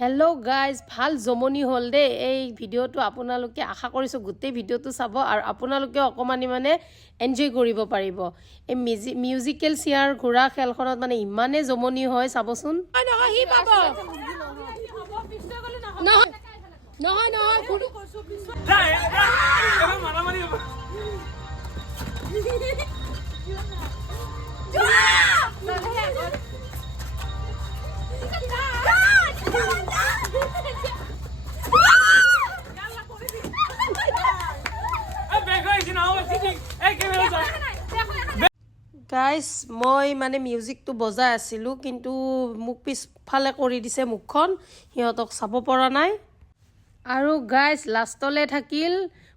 hello' guys ভাল জমনি হ'ল দেই এই ভিডিঅ'টো আপোনালোকে আশা কৰিছোঁ গোটেই ভিডিঅ'টো চাব আৰু আপোনালোকে অকণমানি মানে এনজয় কৰিব পাৰিব এই মিউজিকেল চেয়াৰ ঘোঁৰা খেলখনত মানে ইমানেই জমনি হয় চাবচোন গাইজ মই মানে মিউজিকটো বজাই আছিলোঁ কিন্তু মোক পিছফালে কৰি দিছে মুখখন সিহঁতক চাব পৰা নাই আৰু গাইজ লাষ্টলৈ থাকিল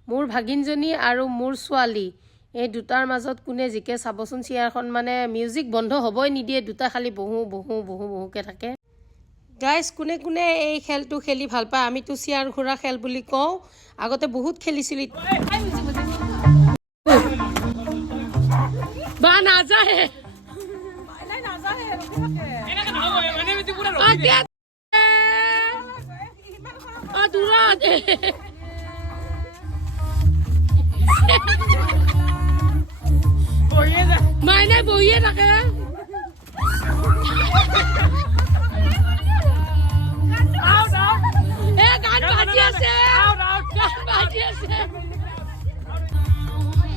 মোৰ ভাগিনজনী আৰু মোৰ ছোৱালী এই দুটাৰ মাজত কোনে জিকে চাবচোন চেয়াৰখন মানে মিউজিক বন্ধ হ'বই নিদিয়ে দুটা খালি বহুকে থাকে গাইজ কোনে কোনে এই খেলটো খেলি ভাল পায় আমিতো চেয়াৰ ঘোঁৰা খেল বুলি কওঁ আগতে বহুত খেলিছিলোঁ বা নাযায় মাইনাই বহিয়ে থাকে গান বাজি আছে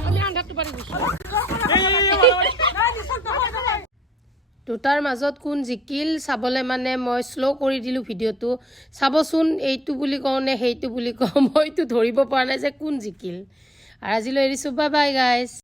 আমি আন্ধাৰটো পাৰি গৈছোঁ দুটাৰ মাজত কোন জিকিল চাবলৈ মানে মই শ্ল' কৰি দিলোঁ ভিডিঅ'টো চাবচোন এইটো বুলি কওঁ নে সেইটো বুলি কওঁ মইতো ধৰিব পৰা নাই যে কোন জিকিল আৰু আজিলৈ এৰিছোঁ বাই বাই গাইজ